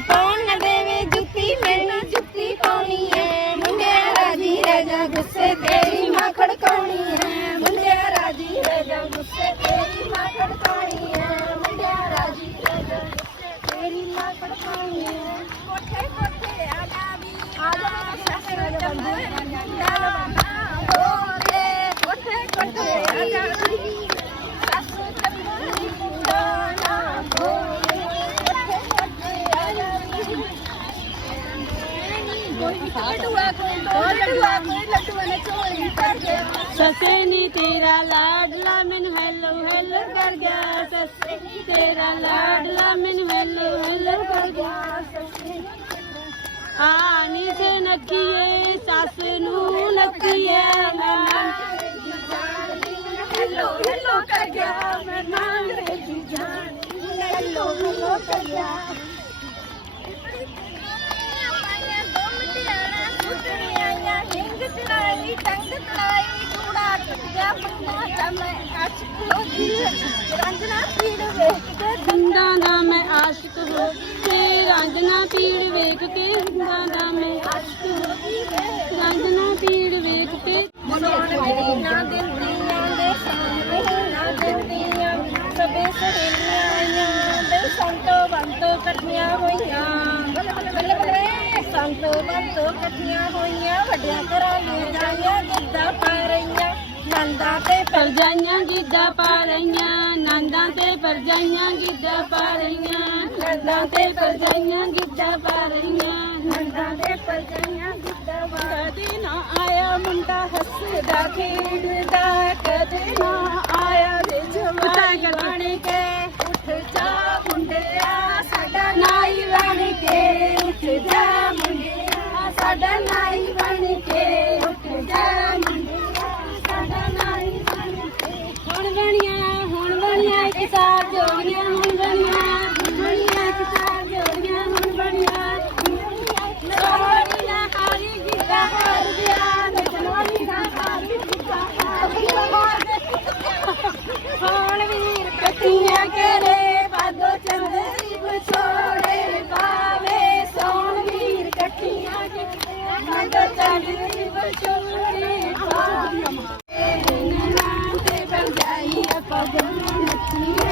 ਕੌਣ ਦੇਵੇ ਜੁੱਤੀ ਮੈਨੂੰ ਜੁੱਤੀ ਪਾਉਣੀ ਐ ਮੁੰਡਿਆਂ ਰਾਜੀ ਰਾਜਾ ਗੁੱਸੇ ਤੇ ससे तेरा लाडला मैन हेलो हेलो कर गया। ससे तेरा लाडला मैन हेलो हेलो कर गया। आनी से नकिए सास नू नकिए हेलो हेलो कर गया, मैं नाम रे जी जान हेलो हेलो कर गया। ਚੜਾਈ ਟੰਗ ਚੜਾਈ ਕੂੜਾ ਟੁੱਟਿਆ ਬੰਦਾ ਜਮੈ ਆਸ਼ਿਕ ਹੋ ਗਈ ਰੰਜਨਾ ਪੀੜ ਵੇਖ ਕੇ ਦੰਦਾਂ ਦਾ ਮੈਂ ਆਸ਼ਿਕ ਹੋ ਤੇ ਰਾਂਝਣਾ ਪੀੜ ਵੇਖ ਕੇ। ਦੰਦਾਂ ਦਾ ਮੈਂ ਆਸ਼ਿਕ ਹੋ ਰਾਂਝਣਾ ਪੀੜ ਵੇਖ ਕੇ ਨਾ ਦਿੰਦੀਆਂ ਦੇ ਸਾਹਮਣੇ ਨਾ ਦਿੰਦੀਆਂ ਸਭੇ ਸਹੇਲੀਆਂ ਆਈਆਂ ਦੇ ਸੰਤੋ ਬੰਤੋ ਇਕੱਠੀਆਂ ਹੋਈਆਂ ਬੱਲੇ ਬੱਲੇ ਬੱਲੇ ਬੱਲੇ ਬੰਤੋ ਇਕੱਠੀਆਂ ਹੋਈਆਂ, ਵੱਡਿਆਂ ਘਰਾਂ ਨੂੰ ਜਾਈਆਂ ਗਿੱਧਾ ਪਾ ਰਹੀਆਂ, ਨੰਦਾਂ ਤੇ ਪਰਜਾਈਆਂ ਗਿੱਧਾ ਪਾ ਰਹੀਆਂ, ਨੰਦਾਂ ਤੇ ਪਰਜਾਈਆਂ ਗਿੱਧਾ ਪਾ ਰਹੀਆਂ, ਨੰਦਾਂ ਤੇ ਪਰਜਾਈਆਂ ਗਿੱਧਾ ਪਾ ਰਹੀਆਂ, ਨੰਦਾ ਤੇ ਪਰਜਾਈਆਂ ਗਿੱਧਾ ਪਾ ਕਦੇ ਨਾ ਆਇਆ ਮੁੰਡਾ ਹੱਸਦਾ, ਖੇਡਦਾ, ਕਦੇ ਨਾ ਕਿਸਾਰ ਜੋੜੀਆਂ ਹੁਣ ਬਣੀਆਂ ਹੁਣ ਕਿਸਾਰ ਜੋੜੀਆਂ ਹੁਣ ਬਣੀਆਂ। ਲੋੜੀ ਨਾ ਹਾਰੀ ਜਿੱਦਾ ਹਾਰ ਗਿਆ ਨਚਨੋਲੀ ਦਾ ਹਾਰੀ ਜਿੱਦਾ ਹਾਰ ਹੁਣ ਵੀਰ ਕੱਟੀਆਂ ਕਰੇ ਬਾਦੋ ਚੰਦਰੀ ਵਿਛੋੜੇ ਪਾਵੇ। ਸੋਣ ਵੀਰ ਕੱਟੀਆਂ ਕਰੇ ਬਾਦੋ ਚੰਦਰੀ ਵਿਛੋੜੇ ਪਾਵੇ। ਨਾਮ ਤੇ ਬਣ ਆਪਾਂ ਦੋਨੋਂ ਨੱਚੀਏ